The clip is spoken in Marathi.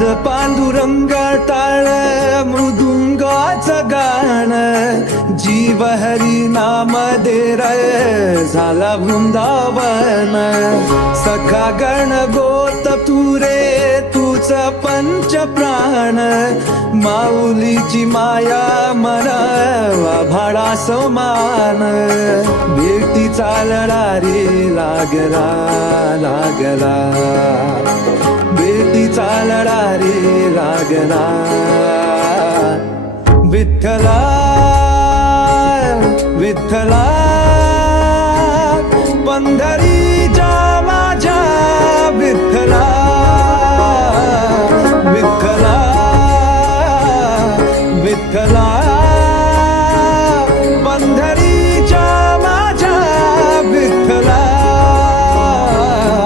नाद पांडुरंग टाळ मृदुंगाचं गाण, जीव हरी नाम दे रे झाला वृंदावन. सखा गण गोत तू रे तूच पंच प्राण, माऊलीची माया मन भाडा समान. भेटीचा लढा रे लागला लागला, भेटीचा लढा रे लागला. विठ्ठला विठ्ठला